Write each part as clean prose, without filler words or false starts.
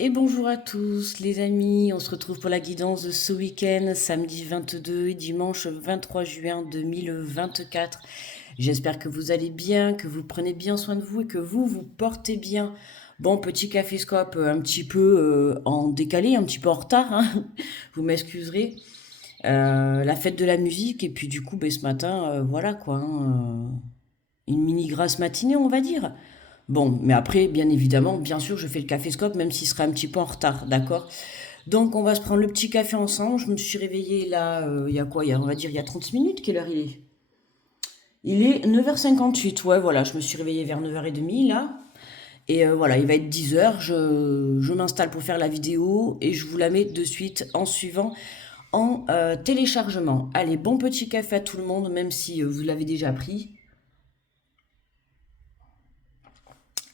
Et bonjour à tous les amis, on se retrouve pour la guidance de ce week-end, samedi 22 et dimanche 23 juin 2024. J'espère que vous allez bien, que vous prenez bien soin de vous et que vous vous portez bien. Bon, petit caféscope un petit peu en décalé, un petit peu en retard, hein. Vous m'excuserez. La fête de la musique et puis du coup, ben, ce matin, voilà quoi, hein, une mini grasse matinée on va dire. Bon, mais après, bien évidemment, bien sûr, je fais le café-scope, même s'il sera un petit peu en retard, d'accord? Donc, on va se prendre le petit café ensemble. Je me suis réveillée là, il y a quoi? On va dire, il y a 30 minutes. Quelle heure il est? Il est 9h58, ouais, voilà. Je me suis réveillée vers 9h30, là. Et voilà, il va être 10h. Je m'installe pour faire la vidéo et je vous la mets de suite en suivant en téléchargement. Allez, bon petit café à tout le monde, même si vous l'avez déjà pris.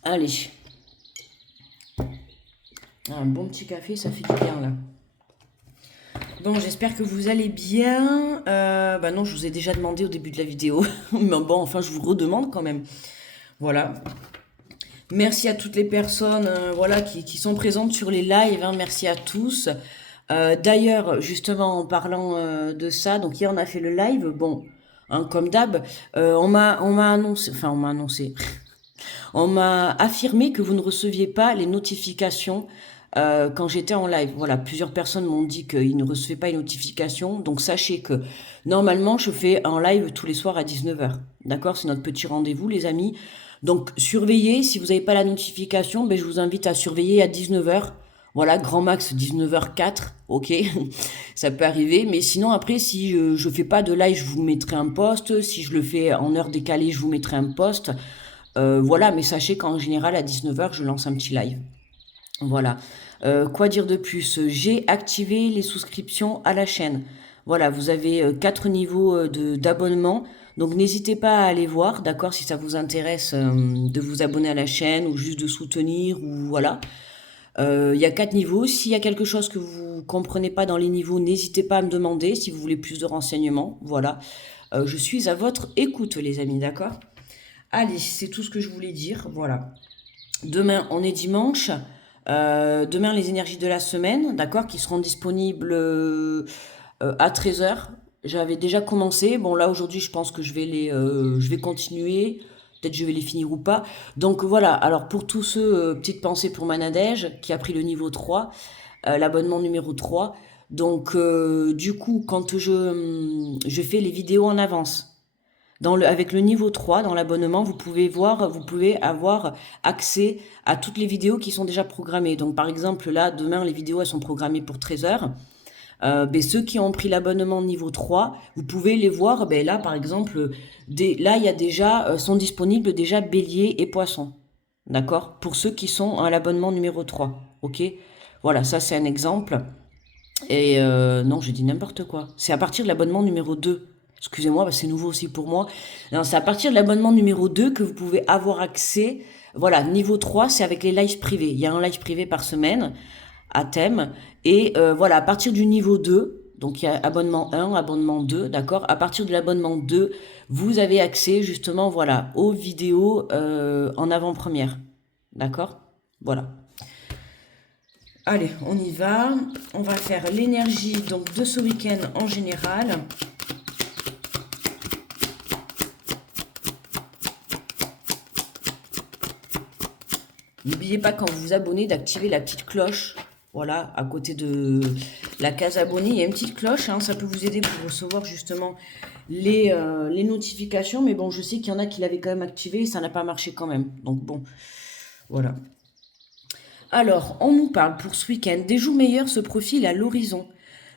Allez, un bon petit café, ça fait du bien, là. Bon, j'espère que vous allez bien. Bah non, je vous ai déjà demandé au début de la vidéo. Mais bon, enfin, je vous redemande quand même. Voilà. Merci à toutes les personnes voilà, qui sont présentes sur les lives, hein. Merci à tous. D'ailleurs, justement, en parlant de ça, donc hier on a fait le live. Bon, hein, comme d'hab, on m'a annoncé, enfin on m'a annoncé, on m'a affirmé que vous ne receviez pas les notifications quand j'étais en live. Voilà, plusieurs personnes m'ont dit qu'ils ne recevaient pas les notifications. Donc sachez que normalement, je fais un live tous les soirs à 19h. D'accord? C'est notre petit rendez-vous, les amis. Donc surveillez, si vous n'avez pas la notification, ben, je vous invite à surveiller à 19h. Voilà, grand max 19h04, ok, ça peut arriver. Mais sinon, après, si je fais pas de live, je vous mettrai un post. Si je le fais en heure décalée, je vous mettrai un post. Voilà, mais sachez qu'en général, à 19h, je lance un petit live. Voilà. Quoi dire de plus? J'ai activé les souscriptions à la chaîne. Voilà, vous avez 4 niveaux d'abonnement. Donc n'hésitez pas à aller voir, d'accord, si ça vous intéresse de vous abonner à la chaîne ou juste de soutenir ou voilà. Il y a 4 niveaux. S'il y a quelque chose que vous comprenez pas dans les niveaux, n'hésitez pas à me demander si vous voulez plus de renseignements. Voilà. Je suis à votre écoute, les amis, d'accord? Allez, c'est tout ce que je voulais dire. Voilà. Demain, on est dimanche. Demain, les énergies de la semaine, d'accord, qui seront disponibles à 13h. J'avais déjà commencé. Bon, là, aujourd'hui, je pense que je vais continuer. Peut-être je vais les finir ou pas. Donc voilà, alors pour tous ceux, petite pensée pour Manadège, qui a pris le niveau 3, l'abonnement numéro 3. Donc du coup, quand je fais les vidéos en avance, avec le niveau 3 dans l'abonnement, vous pouvez avoir accès à toutes les vidéos qui sont déjà programmées. Donc, par exemple, là, demain, les vidéos, elles sont programmées pour 13 heures. Ben, ceux qui ont pris l'abonnement niveau 3, vous pouvez les voir. Ben, là, par exemple, là, il y a déjà, sont disponibles déjà bélier et poisson. D'accord? Pour ceux qui sont à l'abonnement numéro 3. OK? Voilà, ça, c'est un exemple. Et non, j'ai dit n'importe quoi. C'est à partir de l'abonnement numéro 2. Excusez-moi, c'est nouveau aussi pour moi. Non, c'est à partir de l'abonnement numéro 2 que vous pouvez avoir accès. Voilà, niveau 3, c'est avec les lives privés. Il y a un live privé par semaine à thème. Et voilà, à partir du niveau 2, donc il y a abonnement 1, abonnement 2, d'accord? À partir de l'abonnement 2, vous avez accès justement, voilà, aux vidéos en avant-première. D'accord? Voilà. Allez, on y va. On va faire l'énergie donc de ce week-end en général. N'oubliez pas quand vous vous abonnez d'activer la petite cloche. Voilà, à côté de la case abonné, il y a une petite cloche, hein, ça peut vous aider pour recevoir justement les notifications. Mais bon, je sais qu'il y en a qui l'avaient quand même activé et ça n'a pas marché quand même. Donc bon, voilà. Alors, on nous parle pour ce week-end. Des jours meilleurs se profilent à l'horizon.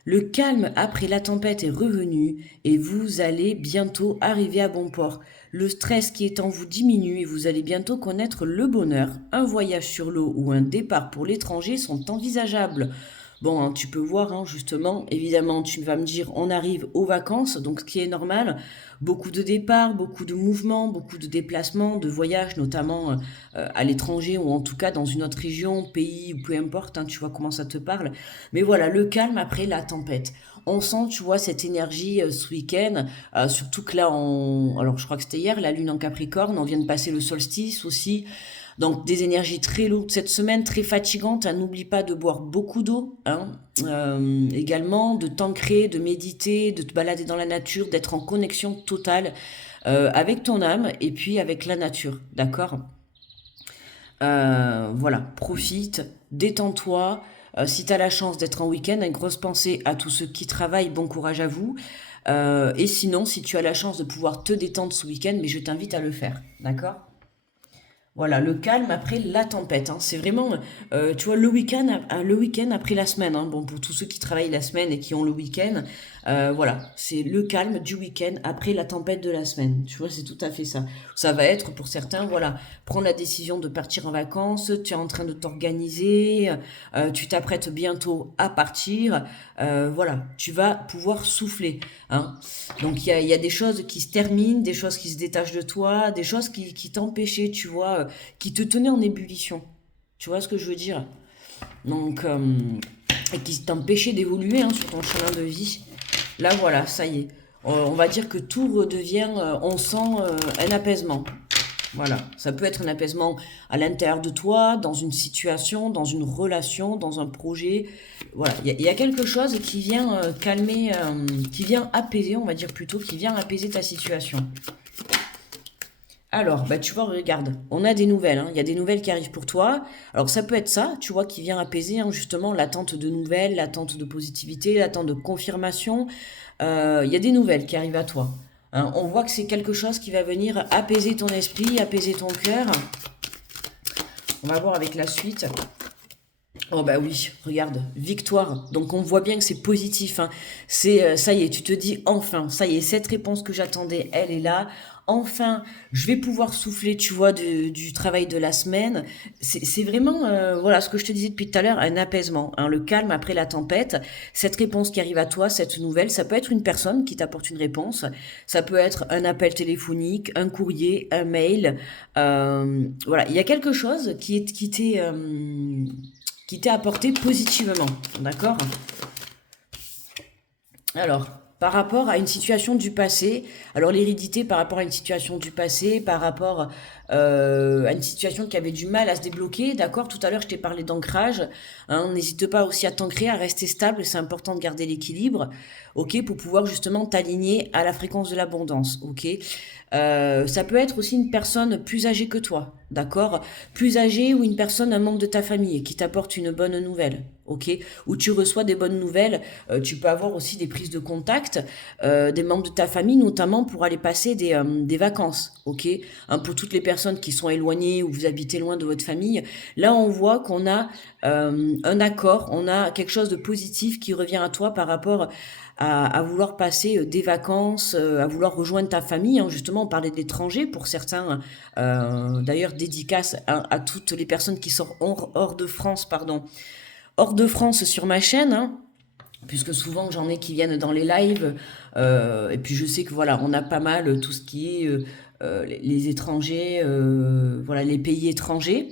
Le calme après la tempête est revenu et vous allez bientôt arriver à bon port. Le stress qui est en vous diminue et vous allez bientôt connaître le bonheur. Un voyage sur l'eau ou un départ pour l'étranger sont envisageables. Bon, hein, tu peux voir, hein, justement, évidemment, tu vas me dire, on arrive aux vacances, donc ce qui est normal, beaucoup de départs, beaucoup de mouvements, beaucoup de déplacements, de voyages, notamment à l'étranger ou en tout cas dans une autre région, pays ou peu importe, hein, tu vois comment ça te parle. Mais voilà, le calme après la tempête. On sent, tu vois, cette énergie ce week-end, surtout que là, alors je crois que c'était hier, la lune en Capricorne, on vient de passer le solstice aussi. Donc des énergies très lourdes cette semaine, très fatigantes. Hein. N'oublie pas de boire beaucoup d'eau. Hein. Également de t'ancrer, de méditer, de te balader dans la nature, d'être en connexion totale avec ton âme et puis avec la nature. D'accord. Voilà, profite, détends-toi. Si tu as la chance d'être en week-end, une grosse pensée à tous ceux qui travaillent, bon courage à vous. Et sinon, si tu as la chance de pouvoir te détendre ce week-end, mais je t'invite à le faire, d'accord? Voilà, le calme après la tempête. Hein. C'est vraiment, tu vois, le week-end après la semaine. Hein. Bon, pour tous ceux qui travaillent la semaine et qui ont le week-end, voilà, c'est le calme du week-end après la tempête de la semaine. Tu vois, c'est tout à fait ça. Ça va être pour certains, voilà, prendre la décision de partir en vacances. Tu es en train de t'organiser, tu t'apprêtes bientôt à partir. Voilà, tu vas pouvoir souffler. Hein. Donc il y a des choses qui se terminent, des choses qui se détachent de toi, des choses qui t'empêchaient, tu vois, qui te tenaient en ébullition. Tu vois ce que je veux dire? Donc, et qui t'empêchaient d'évoluer hein, sur ton chemin de vie. Là, voilà, ça y est. On va dire que tout redevient, on sent un apaisement. Voilà, ça peut être un apaisement à l'intérieur de toi, dans une situation, dans une relation, dans un projet. Voilà, il y a quelque chose qui vient calmer, qui vient apaiser, on va dire plutôt, qui vient apaiser ta situation. Alors, bah, tu vois, regarde, on a des nouvelles, hein. Il y a des nouvelles qui arrivent pour toi. Alors, ça peut être ça, tu vois, qui vient apaiser hein, justement l'attente de nouvelles, l'attente de positivité, l'attente de confirmation. Il y a des nouvelles qui arrivent à toi. Hein. On voit que c'est quelque chose qui va venir apaiser ton esprit, apaiser ton cœur. On va voir avec la suite. Oh bah oui, regarde, victoire. Donc on voit bien que c'est positif. Hein. C'est ça y est, tu te dis enfin, ça y est, cette réponse que j'attendais, elle est là. Enfin, je vais pouvoir souffler, tu vois, du travail de la semaine. C'est vraiment, voilà, ce que je te disais depuis tout à l'heure, un apaisement, hein, le calme après la tempête. Cette réponse qui arrive à toi, cette nouvelle, ça peut être une personne qui t'apporte une réponse, ça peut être un appel téléphonique, un courrier, un mail. Voilà, il y a quelque chose qui t'est apporté positivement, d'accord? Alors, par rapport à une situation du passé, alors l'hérédité par rapport à une situation du passé, par rapport à une situation qui avait du mal à se débloquer, d'accord? Tout à l'heure, je t'ai parlé d'ancrage. Hein, n'hésite pas aussi à t'ancrer, à rester stable, c'est important de garder l'équilibre, ok? Pour pouvoir justement t'aligner à la fréquence de l'abondance, ok? Ça peut être aussi une personne plus âgée que toi, d'accord? Plus âgée ou une personne, un membre de ta famille qui t'apporte une bonne nouvelle, ok? Ou tu reçois des bonnes nouvelles, tu peux avoir aussi des prises de contact, des membres de ta famille, notamment pour aller passer des vacances, ok? Hein, pour toutes les personnes qui sont éloignées ou vous habitez loin de votre famille, là on voit qu'on a un accord, on a quelque chose de positif qui revient à toi par rapport à vouloir passer des vacances, à vouloir rejoindre ta famille. Hein. Justement, on parlait de l'étranger pour certains. D'ailleurs, dédicace à toutes les personnes qui sont hors de France, pardon. Hors de France sur ma chaîne, hein, puisque souvent j'en ai qui viennent dans les lives. Et puis je sais que voilà, on a pas mal tout ce qui est les étrangers, voilà, les pays étrangers.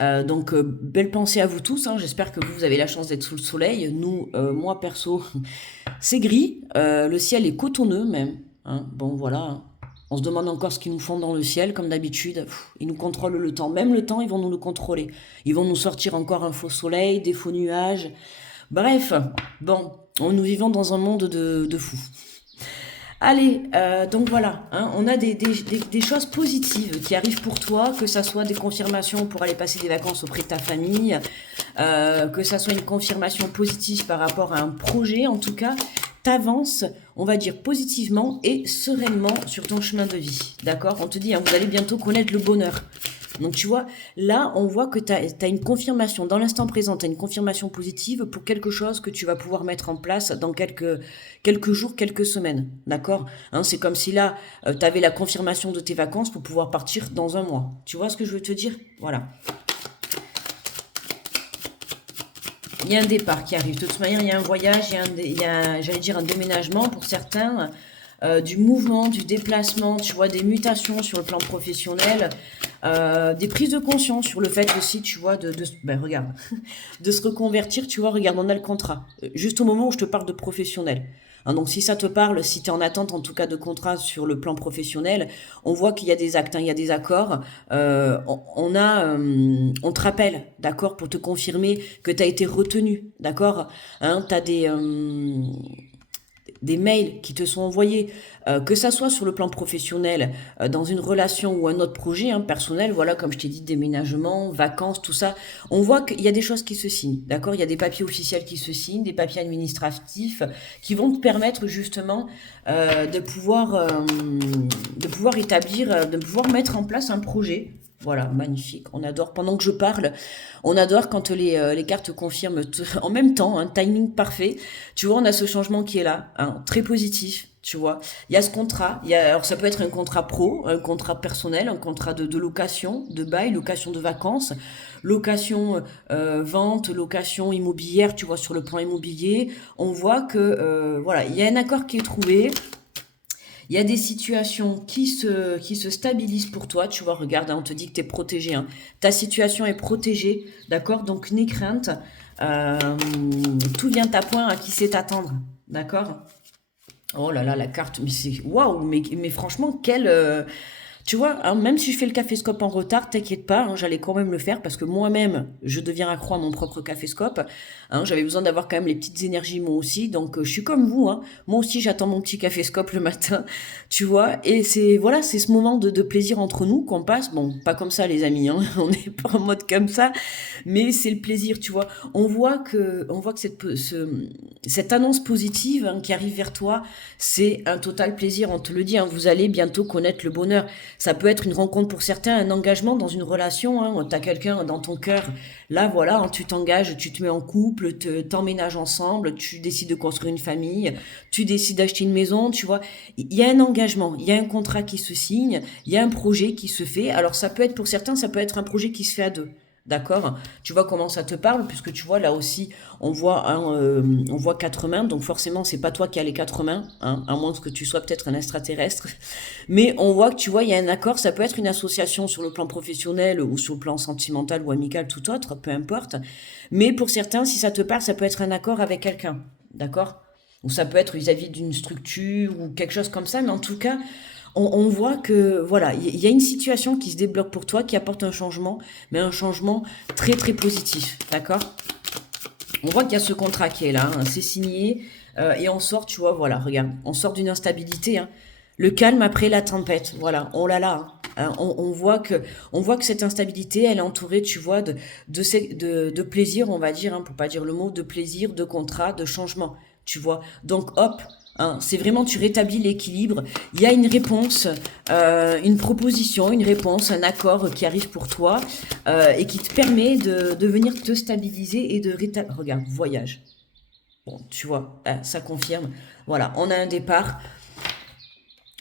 Donc, belle pensée à vous tous. Hein. J'espère que vous avez la chance d'être sous le soleil. Nous, moi perso, c'est gris. Le ciel est cotonneux même. Hein. Bon, voilà. Hein. On se demande encore ce qu'ils nous font dans le ciel, comme d'habitude. Ils nous contrôlent le temps. Même le temps, ils vont nous le contrôler. Ils vont nous sortir encore un faux soleil, des faux nuages. Bref, bon, nous vivons dans un monde de fous. Allez, donc voilà, hein, on a des choses positives qui arrivent pour toi, que ça soit des confirmations pour aller passer des vacances auprès de ta famille, que ça soit une confirmation positive par rapport à un projet, en tout cas, t'avances, on va dire positivement et sereinement sur ton chemin de vie, d'accord? On te dit, hein, vous allez bientôt connaître le bonheur. Donc tu vois, là, on voit que tu as une confirmation, dans l'instant présent, tu as une confirmation positive pour quelque chose que tu vas pouvoir mettre en place dans quelques jours, quelques semaines, d'accord? Hein, c'est comme si là, tu avais la confirmation de tes vacances pour pouvoir partir dans un mois. Tu vois ce que je veux te dire? Voilà. Il y a un départ qui arrive. De toute manière, il y a un voyage, j'allais dire un déménagement pour certains, du mouvement, du déplacement, tu vois, des mutations sur le plan professionnel, des prises de conscience sur le fait aussi, tu vois, ben regarde, de se reconvertir, tu vois, regarde, on a le contrat. Juste au moment où je te parle de professionnel. Hein, donc si ça te parle, si tu es en attente en tout cas de contrat sur le plan professionnel, on voit qu'il y a des actes, hein, il y a des accords. On te rappelle, d'accord, pour te confirmer que tu as été retenu, d'accord. Hein, tu as des mails qui te sont envoyés, que ça soit sur le plan professionnel, dans une relation ou un autre projet, hein, personnel, voilà, comme je t'ai dit, déménagement, vacances, tout ça, on voit qu'il y a des choses qui se signent, d'accord? Il y a des papiers officiels qui se signent, des papiers administratifs qui vont te permettre justement de pouvoir établir, de pouvoir mettre en place un projet. Voilà, magnifique. On adore, pendant que je parle, on adore quand les cartes confirment en même temps, un timing parfait. Tu vois, on a ce changement qui est là, hein, très positif, tu vois. Il y a ce contrat, alors ça peut être un contrat pro, un contrat personnel, un contrat de location, de bail, location de vacances, location vente, location immobilière, tu vois, sur le plan immobilier. On voit que, voilà, il y a un accord qui est trouvé. Il y a des situations qui se stabilisent pour toi. Tu vois, regarde, hein, on te dit que tu es protégé. Hein. Ta situation est protégée, d'accord? Donc, n'aie crainte. Euh, Tout vient à point à qui sait t'attendre, d'accord? Oh là là, la carte, mais c'est... Waouh, mais franchement, tu vois, hein, même si je fais le caféscope en retard, t'inquiète pas, hein, j'allais quand même le faire parce que moi-même, je deviens accro à mon propre caféscope. Hein, j'avais besoin d'avoir quand même les petites énergies moi aussi, donc je suis comme vous. Hein, moi aussi, j'attends mon petit caféscope le matin, tu vois. Et c'est voilà, c'est ce moment de plaisir entre nous qu'on passe. Bon, pas comme ça, les amis. Hein, on n'est pas en mode comme ça, mais c'est le plaisir, tu vois. On voit que cette annonce positive, hein, qui arrive vers toi, c'est un total plaisir. On te le dit. Hein, vous allez bientôt connaître le bonheur. Ça peut être une rencontre pour certains, un engagement dans une relation. Hein, tu as quelqu'un dans ton cœur. Là, voilà, hein, tu t'engages, tu te mets en couple, t'emménages ensemble, tu décides de construire une famille, tu décides d'acheter une maison, tu vois. Il y a un engagement, il y a un contrat qui se signe, il y a un projet qui se fait. Alors, ça peut être pour certains, ça peut être un projet qui se fait à deux. D'accord? Tu vois comment ça te parle, puisque tu vois là aussi, on voit quatre mains, donc forcément c'est pas toi qui as les quatre mains, hein, à moins que tu sois peut-être un extraterrestre. Mais on voit que tu vois, il y a un accord, ça peut être une association sur le plan professionnel ou sur le plan sentimental ou amical, tout autre, peu importe. Mais pour certains, si ça te parle, ça peut être un accord avec quelqu'un, d'accord? Ou ça peut être vis-à-vis d'une structure ou quelque chose comme ça, mais en tout cas, on voit que voilà, il y a une situation qui se débloque pour toi, qui apporte un changement, mais un changement très très positif, d'accord? On voit qu'il y a ce contrat qui est là, hein, c'est signé, et on sort, tu vois, voilà, regarde, on sort d'une instabilité, hein, le calme après la tempête, voilà, oh là là, hein, on voit que cette instabilité, elle est entourée, tu vois, de plaisir, on va dire, hein, pour pas dire le mot, de plaisir, de contrat, de changement, tu vois. Donc hop, hein, c'est vraiment, tu rétablis l'équilibre. Il y a une réponse, une proposition, une réponse, un accord qui arrive pour toi, et qui te permet de venir te stabiliser et de rétablir. Regarde, voyage. Bon, tu vois, ça confirme. Voilà, on a un départ.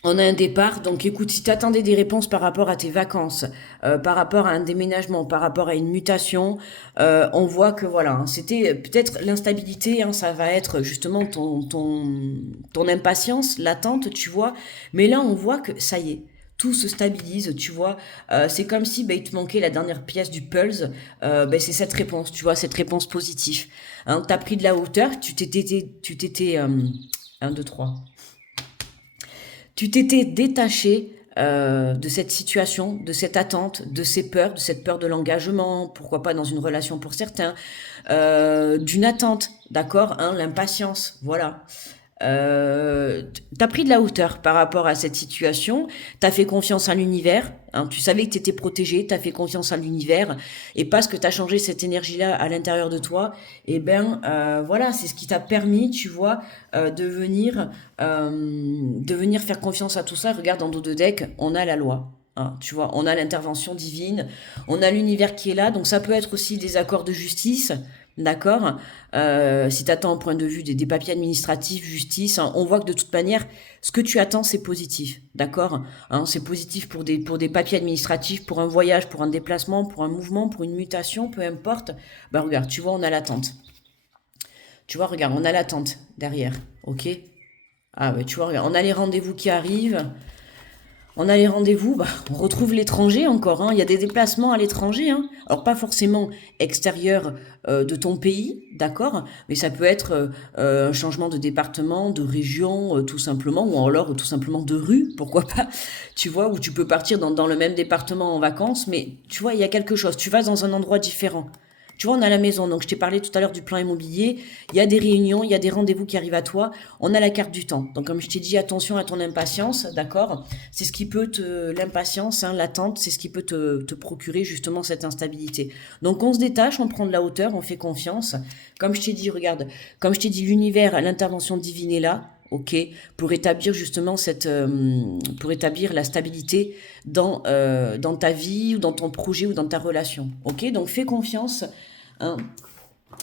On a un départ, donc écoute, si tu attendais des réponses par rapport à tes vacances, par rapport à un déménagement, par rapport à une mutation, on voit que voilà, hein, c'était peut-être l'instabilité, hein, ça va être justement ton impatience, l'attente, tu vois. Mais là, on voit que ça y est, tout se stabilise, tu vois. C'est comme si il te manquait la dernière pièce du puzzle, c'est cette réponse, tu vois, cette réponse positive. Hein, tu as pris de la hauteur, tu t'étais 1, 2, 3. Tu t'étais détaché de cette situation, de cette attente, de ces peurs, de cette peur de l'engagement, pourquoi pas dans une relation pour certains, d'une attente, d'accord, hein, l'impatience, voilà. T'as pris de la hauteur par rapport à cette situation, t'as fait confiance à l'univers, hein, tu savais que t'étais protégé, t'as fait confiance à l'univers, et parce que t'as changé cette énergie-là à l'intérieur de toi, et ben voilà, c'est ce qui t'a permis, tu vois, de venir faire confiance à tout ça. Regarde en dos de deck, on a la loi. Hein, tu vois, on a l'intervention divine, on a l'univers qui est là, donc ça peut être aussi des accords de justice, d'accord. Si tu attends au point de vue des papiers administratifs, justice, hein, on voit que de toute manière, ce que tu attends, c'est positif, d'accord, hein, c'est positif pour des papiers administratifs, pour un voyage, pour un déplacement, pour un mouvement, pour une mutation, peu importe. Bah regarde, tu vois, on a l'attente. Tu vois, regarde, on a l'attente derrière, ok. Ah ouais, tu vois, regarde, on a les rendez-vous qui arrivent. On a les rendez-vous, bah, on retrouve l'étranger encore, hein. Il y a des déplacements à l'étranger, hein. Alors pas forcément extérieur de ton pays, d'accord, mais ça peut être un changement de département, de région, tout simplement, ou alors tout simplement de rue, pourquoi pas, tu vois, où tu peux partir dans le même département en vacances, mais tu vois, il y a quelque chose, tu vas dans un endroit différent. Tu vois, on a la maison, donc je t'ai parlé tout à l'heure du plan immobilier, il y a des réunions, il y a des rendez-vous qui arrivent à toi, on a la carte du temps. Donc comme je t'ai dit, attention à ton impatience, d'accord? C'est ce qui peut l'impatience, hein, l'attente, c'est ce qui peut te procurer justement cette instabilité. Donc on se détache, on prend de la hauteur, on fait confiance. Comme je t'ai dit, regarde, comme je t'ai dit, l'univers, l'intervention divine est là, ok, pour établir justement pour établir la stabilité dans ta vie ou dans ton projet ou dans ta relation, ok. Donc fais confiance, hein.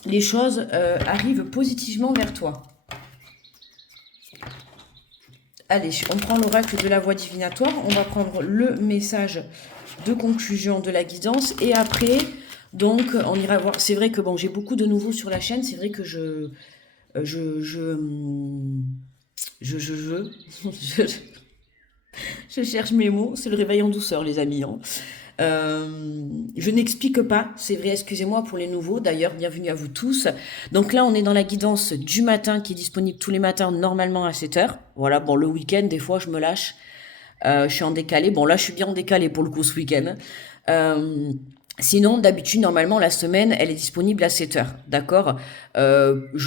Les choses arrivent positivement vers toi. Allez, on prend l'oracle de la voie divinatoire, on va prendre le message de conclusion de la guidance et après, donc, on ira voir. C'est vrai que bon, j'ai beaucoup de nouveaux sur la chaîne, c'est vrai que je, je, je, je, je, je, je cherche mes mots, c'est le réveil en douceur, les amis, hein. Je n'explique pas, c'est vrai, excusez-moi pour les nouveaux, d'ailleurs, bienvenue à vous tous. Donc là, on est dans la guidance du matin qui est disponible tous les matins, normalement à 7h. Voilà, bon, le week-end, des fois, je me lâche. Je suis en décalé. Bon, là, je suis bien en décalé pour le coup ce week-end. Sinon, d'habitude, normalement, la semaine, elle est disponible à 7h, d'accord.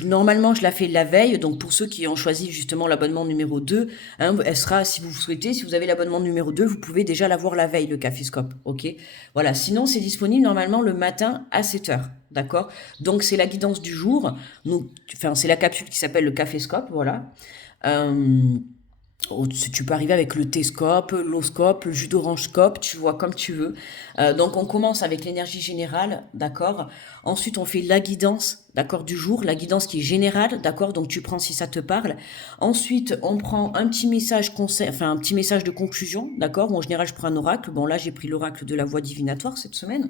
Normalement, je la fais la veille, donc pour ceux qui ont choisi justement l'abonnement numéro 2, hein, elle sera, si vous souhaitez, si vous avez l'abonnement numéro 2, vous pouvez déjà l'avoir la veille, le Caféscope, ok. Voilà, sinon, c'est disponible normalement le matin à 7h, d'accord. Donc, c'est la guidance du jour, donc, enfin, c'est la capsule qui s'appelle le Caféscope, voilà. Tu peux arriver avec le T-scope, l'oscope, le jus d'orange scope, tu vois, comme tu veux. Donc on commence avec l'énergie générale, d'accord. Ensuite on fait la guidance, d'accord, du jour, la guidance qui est générale, d'accord. Donc tu prends si ça te parle. Ensuite on prend un petit message enfin un petit message de conclusion, d'accord. En général je prends un oracle. Bon là j'ai pris l'oracle de la voie divinatoire cette semaine,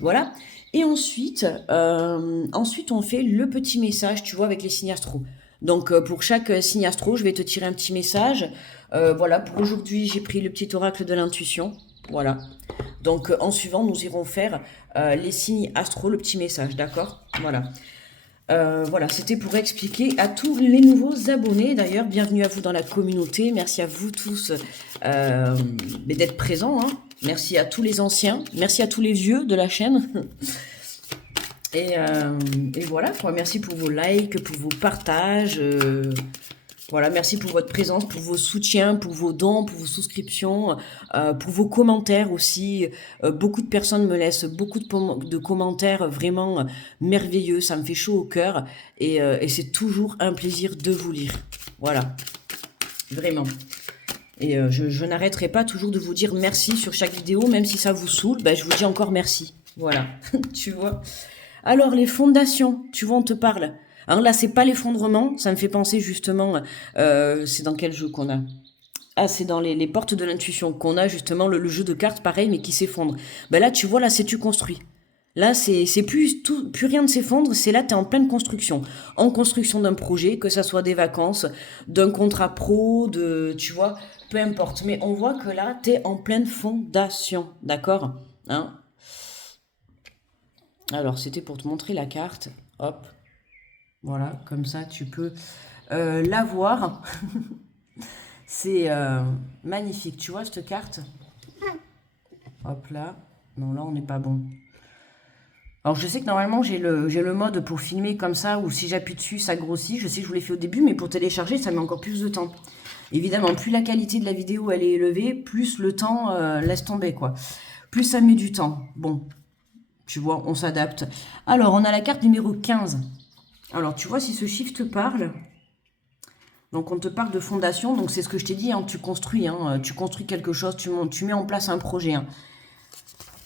voilà. Et ensuite on fait le petit message, tu vois, avec les signes astro. Donc pour chaque signe astro, je vais te tirer un petit message. Voilà, pour aujourd'hui, j'ai pris le petit oracle de l'intuition. Voilà. Donc en suivant, nous irons faire les signes astro, le petit message, d'accord? Voilà. Voilà, c'était pour expliquer à tous les nouveaux abonnés. D'ailleurs, bienvenue à vous dans la communauté. Merci à vous tous d'être présents, hein. Merci à tous les anciens. Merci à tous les vieux de la chaîne. Et voilà, quoi. Merci pour vos likes, pour vos partages. Voilà, merci pour votre présence, pour vos soutiens, pour vos dons, pour vos souscriptions, pour vos commentaires aussi. Beaucoup de personnes me laissent beaucoup de commentaires vraiment merveilleux. Ça me fait chaud au cœur. Et c'est toujours un plaisir de vous lire. Voilà, vraiment. Et je n'arrêterai pas toujours de vous dire merci sur chaque vidéo, même si ça vous saoule, ben, je vous dis encore merci. Voilà, tu vois. Alors, les fondations, tu vois, on te parle. Alors là, c'est pas l'effondrement, ça me fait penser justement, c'est dans quel jeu qu'on a? Ah, c'est dans les portes de l'intuition qu'on a justement le jeu de cartes pareil, mais qui s'effondre. Ben là, tu vois, là, c'est tu construis. Là, c'est plus rien ne s'effondre, c'est là, tu es en pleine construction. En construction d'un projet, que ça soit des vacances, d'un contrat pro, tu vois, peu importe. Mais on voit que là, tu es en pleine fondation, d'accord, hein? Alors, c'était pour te montrer la carte. Hop. Voilà, comme ça, tu peux la voir. C'est magnifique. Tu vois cette carte? Hop là. Non, là, on n'est pas bon. Alors, je sais que normalement, j'ai le mode pour filmer comme ça, ou si j'appuie dessus, ça grossit. Je sais que je vous l'ai fait au début, mais pour télécharger, ça met encore plus de temps. Évidemment, plus la qualité de la vidéo, elle est élevée, plus le temps laisse tomber, quoi. Plus ça met du temps. Bon. Tu vois, on s'adapte. Alors, on a la carte numéro 15. Alors, tu vois si ce chiffre te parle. Donc, on te parle de fondation. Donc, c'est ce que je t'ai dit, hein, tu construis. Hein, tu construis quelque chose, tu mets en place un projet. Hein.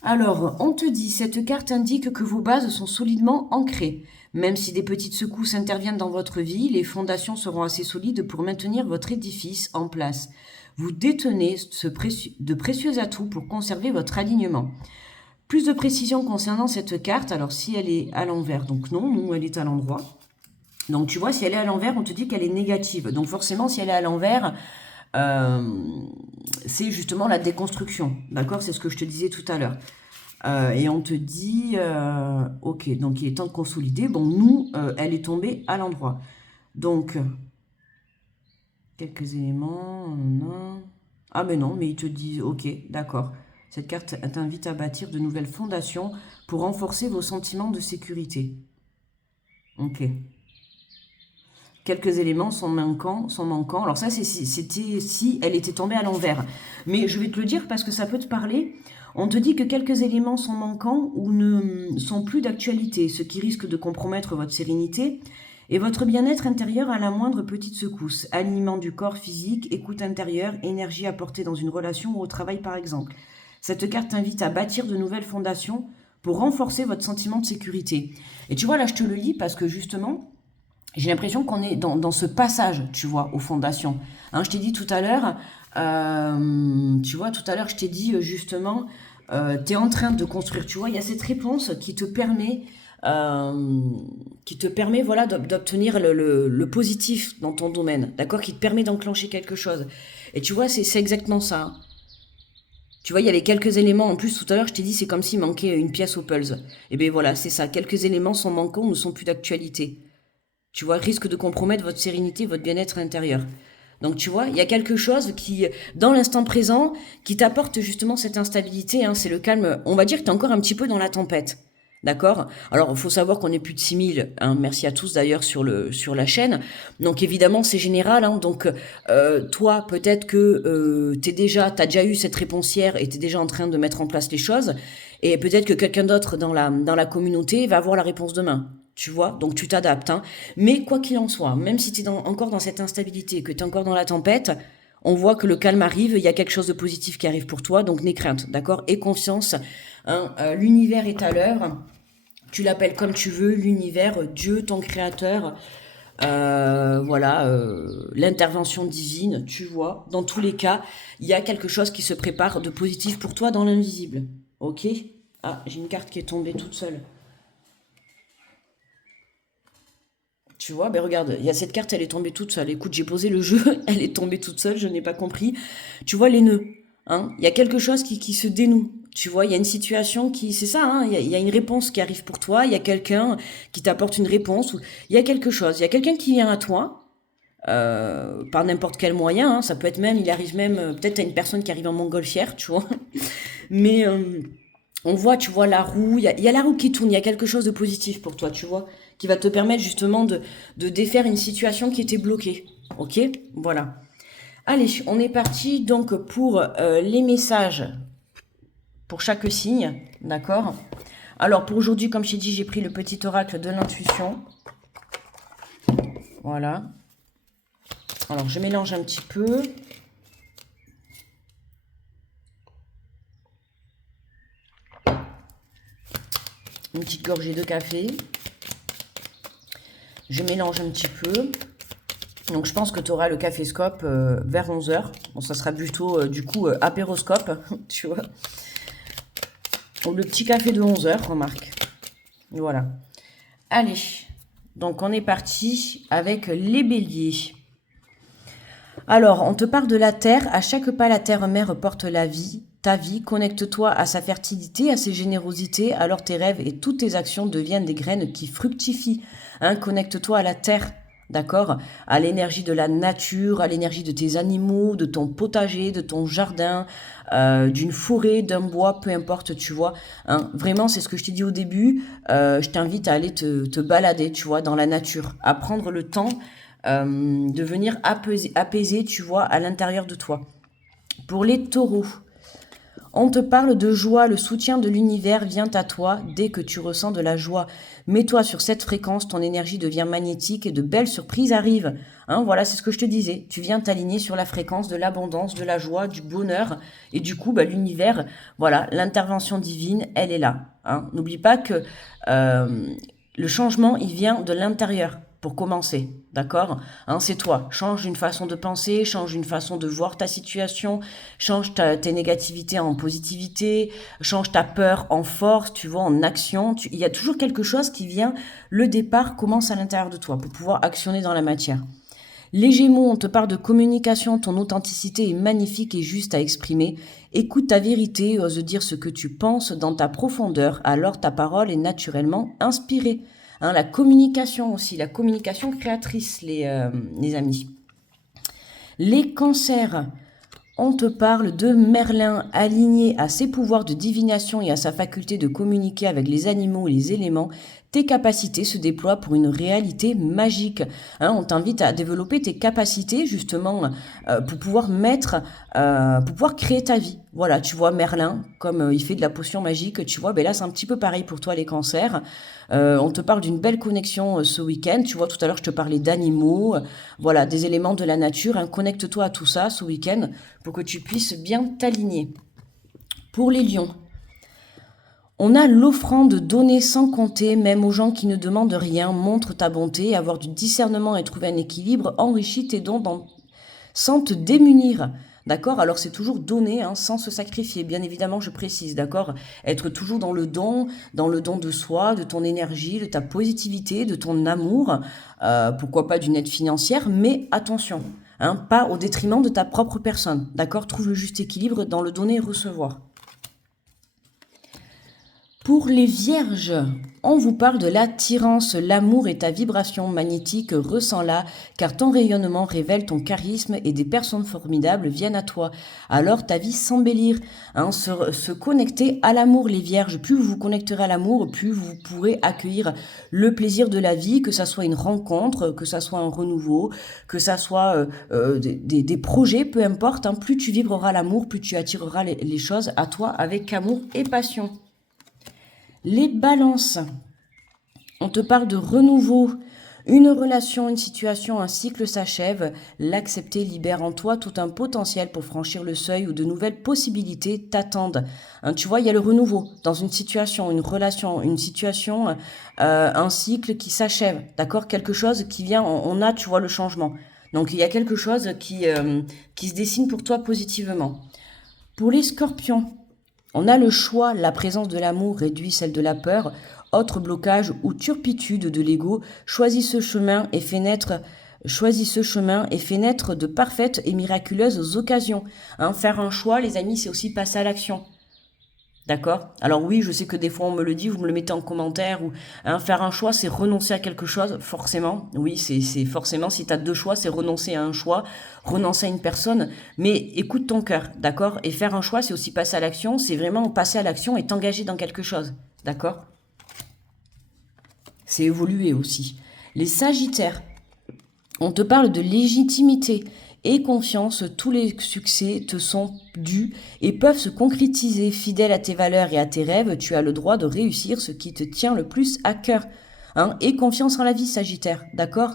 Alors, on te dit, cette carte indique que vos bases sont solidement ancrées. Même si des petites secousses interviennent dans votre vie, les fondations seront assez solides pour maintenir votre édifice en place. Vous détenez de précieux atouts pour conserver votre alignement. Plus de précision concernant cette carte, alors si elle est à l'envers, donc non, nous elle est à l'endroit. Donc tu vois, si elle est à l'envers, on te dit qu'elle est négative. Donc forcément, si elle est à l'envers, c'est justement la déconstruction, d'accord? C'est ce que je te disais tout à l'heure. Et on te dit, ok, donc il est temps de consolider. Bon, nous, elle est tombée à l'endroit. Donc, quelques éléments. Non. Ah, mais non, mais ils te disent, ok, d'accord. Cette carte t'invite à bâtir de nouvelles fondations pour renforcer vos sentiments de sécurité. Ok. Quelques éléments sont manquants. Alors ça, c'était si elle était tombée à l'envers. Mais je vais te le dire parce que ça peut te parler. On te dit que quelques éléments sont manquants ou ne sont plus d'actualité, ce qui risque de compromettre votre sérénité et votre bien-être intérieur à la moindre petite secousse. Alignement du corps physique, écoute intérieure, énergie apportée dans une relation ou au travail par exemple. Cette carte t'invite à bâtir de nouvelles fondations pour renforcer votre sentiment de sécurité. Et tu vois, là, je te le lis parce que justement, j'ai l'impression qu'on est dans ce passage, tu vois, aux fondations. Hein, je t'ai dit tout à l'heure, tu vois, tout à l'heure, je t'ai dit justement, tu es en train de construire, tu vois, il y a cette réponse qui te permet, voilà, d'obtenir le positif dans ton domaine, d'accord, qui te permet d'enclencher quelque chose. Et tu vois, c'est exactement ça. Hein. Tu vois, il y avait quelques éléments en plus tout à l'heure, je t'ai dit, c'est comme s'il manquait une pièce au puzzle. Et bien voilà, c'est ça, quelques éléments sont manquants, ne sont plus d'actualité. Tu vois, risque de compromettre votre sérénité, votre bien-être intérieur. Donc tu vois, il y a quelque chose qui, dans l'instant présent, qui t'apporte justement cette instabilité, hein, c'est le calme. On va dire que tu es encore un petit peu dans la tempête. D'accord. Alors, il faut savoir qu'on est plus de 6000. Hein, merci à tous d'ailleurs sur la chaîne. Donc évidemment, c'est général. Hein, donc toi, peut-être que t'as déjà eu cette réponsière et t'es déjà en train de mettre en place les choses. Et peut-être que quelqu'un d'autre dans la communauté va avoir la réponse demain. Tu vois, donc tu t'adaptes. Hein. Mais quoi qu'il en soit, même si tu es encore dans cette instabilité, que tu es encore dans la tempête, on voit que le calme arrive, il y a quelque chose de positif qui arrive pour toi, donc n'aie crainte, d'accord? Et confiance, hein, l'univers est à l'heure, tu l'appelles comme tu veux, l'univers, Dieu, ton créateur, voilà, l'intervention divine, tu vois. Dans tous les cas, il y a quelque chose qui se prépare de positif pour toi dans l'invisible, ok? Ah, j'ai une carte qui est tombée toute seule. Tu vois, ben regarde, il y a cette carte, elle est tombée toute seule. Écoute, j'ai posé le jeu, elle est tombée toute seule, je n'ai pas compris. Tu vois les nœuds, hein? Il y a quelque chose qui se dénoue. Tu vois, il y a une situation qui, c'est ça, hein? Il y a une réponse qui arrive pour toi, il y a quelqu'un qui t'apporte une réponse, ou il y a quelque chose, il y a quelqu'un qui vient à toi, par n'importe quel moyen, hein. Ça peut être même, il arrive même, peut-être à une personne qui arrive en montgolfière, tu vois. Mais on voit, tu vois, la roue, il y a la roue qui tourne, il y a quelque chose de positif pour toi, tu vois, qui va te permettre justement de défaire une situation qui était bloquée. Ok? Voilà. Allez, on est parti donc pour les messages pour chaque signe, d'accord? Alors pour aujourd'hui, comme je t'ai dit, j'ai pris le petit oracle de l'intuition. Voilà. Alors je mélange un petit peu. Une petite gorgée de café. Je mélange un petit peu. Donc je pense que tu auras le caféscope vers 11h. Bon, ça sera plutôt du coup apéroscope, tu vois. Ou le petit café de 11h, remarque. Voilà. Allez, donc on est parti avec les béliers. Alors, on te parle de la terre. À chaque pas, la terre-mère porte la vie. Ta vie, connecte-toi à sa fertilité, à ses générosités, alors tes rêves et toutes tes actions deviennent des graines qui fructifient. Hein, connecte-toi à la terre, d'accord? À l'énergie de la nature, à l'énergie de tes animaux, de ton potager, de ton jardin, d'une forêt, d'un bois, peu importe, tu vois. Hein, vraiment, c'est ce que je t'ai dit au début. Je t'invite à aller te balader, tu vois, dans la nature, à prendre le temps de venir apaiser, tu vois, à l'intérieur de toi. Pour les taureaux, on te parle de joie, le soutien de l'univers vient à toi dès que tu ressens de la joie. Mets-toi sur cette fréquence, ton énergie devient magnétique et de belles surprises arrivent. Hein, voilà, c'est ce que je te disais. Tu viens t'aligner sur la fréquence de l'abondance, de la joie, du bonheur. Et du coup, l'univers, voilà, l'intervention divine, elle est là. Hein. N'oublie pas que le changement, il vient de l'intérieur. Pour commencer, d'accord? Hein, c'est toi. Change une façon de penser, change une façon de voir ta situation, change tes négativités en positivité, change ta peur en force, tu vois, en action. Il y a toujours quelque chose qui vient, le départ commence à l'intérieur de toi pour pouvoir actionner dans la matière. Les Gémeaux, on te parle de communication, ton authenticité est magnifique et juste à exprimer. Écoute ta vérité, ose dire ce que tu penses dans ta profondeur, alors ta parole est naturellement inspirée. Hein, la communication aussi, la communication créatrice, les amis. Les Cancers, on te parle de Merlin, aligné à ses pouvoirs de divination et à sa faculté de communiquer avec les animaux et les éléments. Tes capacités se déploient pour une réalité magique. Hein, on t'invite à développer tes capacités justement pour pouvoir pour pouvoir créer ta vie. Voilà, tu vois Merlin, comme il fait de la potion magique, tu vois, ben là c'est un petit peu pareil pour toi les Cancers. On te parle d'une belle connexion ce week-end. Tu vois, tout à l'heure je te parlais d'animaux, voilà, des éléments de la nature. Hein, connecte-toi à tout ça ce week-end pour que tu puisses bien t'aligner. Pour les lions, on a l'offrande donnée sans compter, même aux gens qui ne demandent rien. Montre ta bonté, avoir du discernement et trouver un équilibre, enrichis tes dons sans te démunir. D'accord? Alors c'est toujours donner hein, sans se sacrifier, bien évidemment je précise, d'accord? Être toujours dans le don de soi, de ton énergie, de ta positivité, de ton amour, pourquoi pas d'une aide financière, mais attention, hein, pas au détriment de ta propre personne, d'accord? Trouve le juste équilibre dans le donner et recevoir. Pour les vierges, on vous parle de l'attirance, l'amour et ta vibration magnétique, ressens-la, car ton rayonnement révèle ton charisme et des personnes formidables viennent à toi. Alors ta vie s'embellir, hein, se connecter à l'amour les vierges. Plus vous vous connecterez à l'amour, plus vous pourrez accueillir le plaisir de la vie, que ça soit une rencontre, que ça soit un renouveau, que ça soit des projets, peu importe. Hein, plus tu vibreras l'amour, plus tu attireras les choses à toi avec amour et passion. Les balances, on te parle de renouveau, une relation, une situation, un cycle s'achève, l'accepter libère en toi tout un potentiel pour franchir le seuil où de nouvelles possibilités t'attendent. Hein, tu vois, il y a le renouveau dans une situation, une relation, une situation, un cycle qui s'achève, d'accord? Quelque chose qui vient, on a, tu vois, le changement. Donc il y a quelque chose qui se dessine pour toi positivement. Pour les scorpions, on a le choix, la présence de l'amour réduit celle de la peur, autre blocage ou turpitude de l'ego, choisis ce chemin et fais naître de parfaites et miraculeuses occasions. Hein, faire un choix, les amis, c'est aussi passer à l'action. D'accord? Alors oui, je sais que des fois on me le dit, vous me le mettez en commentaire, ou hein, faire un choix, c'est renoncer à quelque chose, forcément. Oui, c'est forcément, si tu as deux choix, c'est renoncer à un choix, renoncer à une personne, mais écoute ton cœur, d'accord? Et faire un choix, c'est aussi passer à l'action, c'est vraiment passer à l'action et t'engager dans quelque chose, d'accord? C'est évoluer aussi. Les Sagittaires, on te parle de légitimité et confiance, tous les succès te sont dus et peuvent se concrétiser. Fidèle à tes valeurs et à tes rêves, tu as le droit de réussir ce qui te tient le plus à cœur. Hein, et confiance en la vie, Sagittaire, d'accord?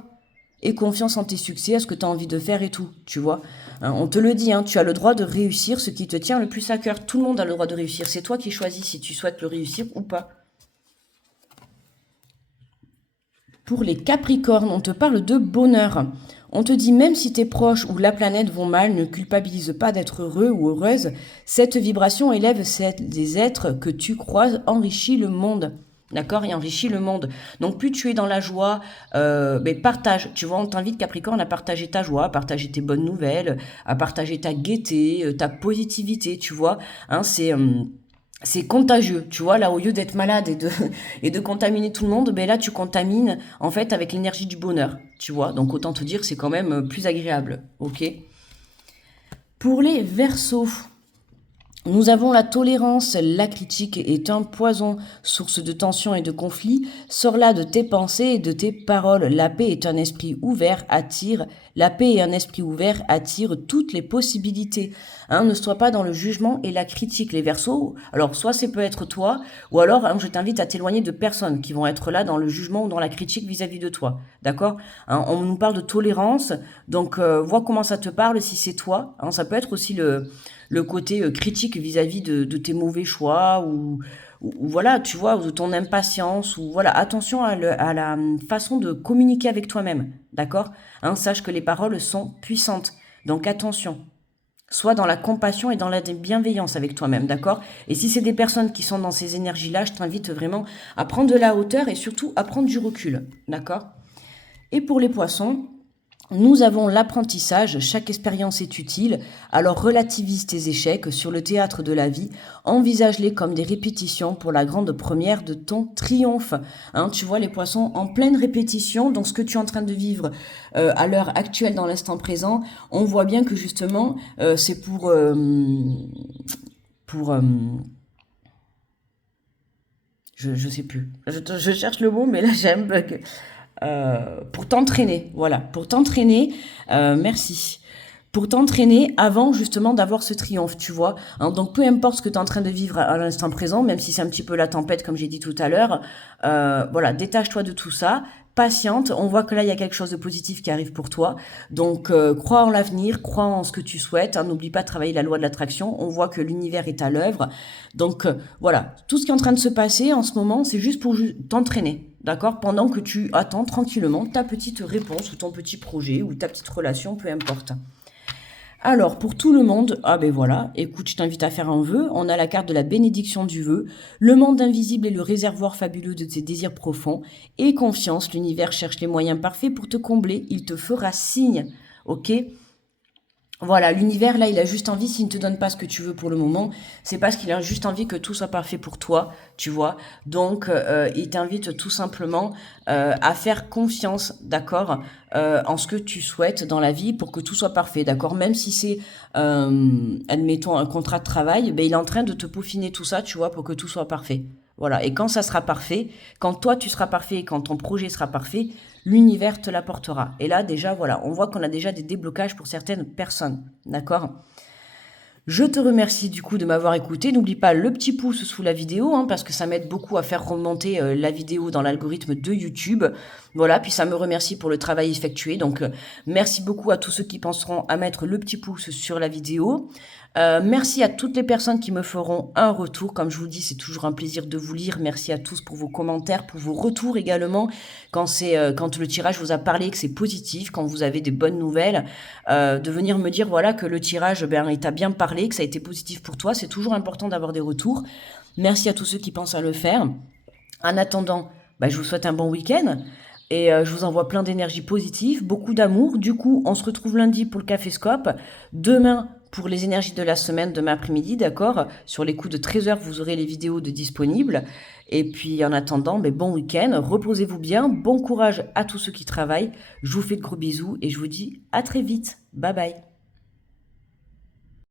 Et confiance en tes succès, à ce que tu as envie de faire et tout, tu vois. Hein, on te le dit, hein, tu as le droit de réussir ce qui te tient le plus à cœur. Tout le monde a le droit de réussir. C'est toi qui choisis si tu souhaites le réussir ou pas. Pour les Capricornes, on te parle de bonheur. On te dit même si tes proches ou la planète vont mal, ne culpabilise pas d'être heureux ou heureuse. Cette vibration élève celle des êtres que tu croises, enrichit le monde. D'accord? Et enrichit le monde. Donc plus tu es dans la joie, partage. Tu vois, on t'invite Capricorne à partager ta joie, à partager tes bonnes nouvelles, à partager ta gaieté, ta positivité, tu vois. Hein, c'est contagieux, tu vois, là, au lieu d'être malade et de contaminer tout le monde, ben là, tu contamines, en fait, avec l'énergie du bonheur, tu vois. Donc, autant te dire, c'est quand même plus agréable, ok? Pour les Verseaux, nous avons la tolérance, la critique est un poison, source de tension et de conflit. Sors-la de tes pensées et de tes paroles. La paix et un esprit ouvert attirent toutes les possibilités. Hein, ne sois pas dans le jugement et la critique, les Verseaux. Alors, soit ça peut être toi, ou alors hein, je t'invite à t'éloigner de personnes qui vont être là dans le jugement ou dans la critique vis-à-vis de toi. D'accord? Hein, on nous parle de tolérance, donc vois comment ça te parle si c'est toi. Hein, ça peut être aussi le côté critique vis-à-vis de tes mauvais choix ou voilà, tu vois, de ton impatience ou voilà, attention à la façon de communiquer avec toi-même, d'accord? Hein, sache que les paroles sont puissantes, donc attention. Sois dans la compassion et dans la bienveillance avec toi-même, d'accord? Et si c'est des personnes qui sont dans ces énergies-là, je t'invite vraiment à prendre de la hauteur et surtout à prendre du recul, d'accord? Et pour les poissons, Nous avons l'apprentissage, chaque expérience est utile, alors relativise tes échecs sur le théâtre de la vie, envisage-les comme des répétitions pour la grande première de ton triomphe. Hein, tu vois les poissons en pleine répétition, donc ce que tu es en train de vivre à l'heure actuelle dans l'instant présent, on voit bien que justement c'est pour je sais plus, je cherche le mot mais là j'ai un bug. Pour t'entraîner, voilà, pour t'entraîner, merci, pour t'entraîner avant justement d'avoir ce triomphe, tu vois. Hein, donc peu importe ce que tu es en train de vivre à l'instant présent, même si c'est un petit peu la tempête comme j'ai dit tout à l'heure, voilà, détache-toi de tout ça, patiente, on voit que là il y a quelque chose de positif qui arrive pour toi, donc crois en l'avenir, crois en ce que tu souhaites, hein, n'oublie pas de travailler la loi de l'attraction, on voit que l'univers est à l'œuvre, donc voilà, tout ce qui est en train de se passer en ce moment, c'est juste pour t'entraîner. D'accord? Pendant que tu attends tranquillement ta petite réponse ou ton petit projet ou ta petite relation, peu importe. Alors, pour tout le monde, ah ben voilà, écoute, je t'invite à faire un vœu. On a la carte de la bénédiction du vœu. Le monde invisible est le réservoir fabuleux de tes désirs profonds. Et confiance, l'univers cherche les moyens parfaits pour te combler. Il te fera signe. Ok? Voilà, l'univers, là, il a juste envie, s'il ne te donne pas ce que tu veux pour le moment, c'est parce qu'il a juste envie que tout soit parfait pour toi, tu vois. Donc, il t'invite tout simplement à faire confiance, d'accord, en ce que tu souhaites dans la vie pour que tout soit parfait, d'accord. Même si c'est, admettons, un contrat de travail, ben, il est en train de te peaufiner tout ça, tu vois, pour que tout soit parfait. Voilà, et quand ça sera parfait, quand toi tu seras parfait, quand ton projet sera parfait, l'univers te l'apportera. Et là déjà, voilà, on voit qu'on a déjà des déblocages pour certaines personnes, d'accord? Je te remercie du coup de m'avoir écouté. N'oublie pas le petit pouce sous la vidéo, hein, parce que ça m'aide beaucoup à faire remonter la vidéo dans l'algorithme de YouTube. Voilà, puis ça me remercie pour le travail effectué. Donc merci beaucoup à tous ceux qui penseront à mettre le petit pouce sur la vidéo. Merci à toutes les personnes qui me feront un retour. Comme je vous dis, c'est toujours un plaisir de vous lire. Merci à tous pour vos commentaires, pour vos retours également. Quand le tirage vous a parlé, que c'est positif, quand vous avez des bonnes nouvelles, de venir me dire voilà que le tirage, ben, il t'a bien parlé, que ça a été positif pour toi. C'est toujours important d'avoir des retours. Merci à tous ceux qui pensent à le faire. En attendant, ben, je vous souhaite un bon week-end. Et je vous envoie plein d'énergie positive, beaucoup d'amour. Du coup, on se retrouve lundi pour le Caféscope. Demain, pour les énergies de la semaine, demain après-midi, d'accord? Sur les coups de 13h, vous aurez les vidéos de disponibles. Et puis, en attendant, ben, bon week-end. Reposez-vous bien. Bon courage à tous ceux qui travaillent. Je vous fais de gros bisous et je vous dis à très vite. Bye bye.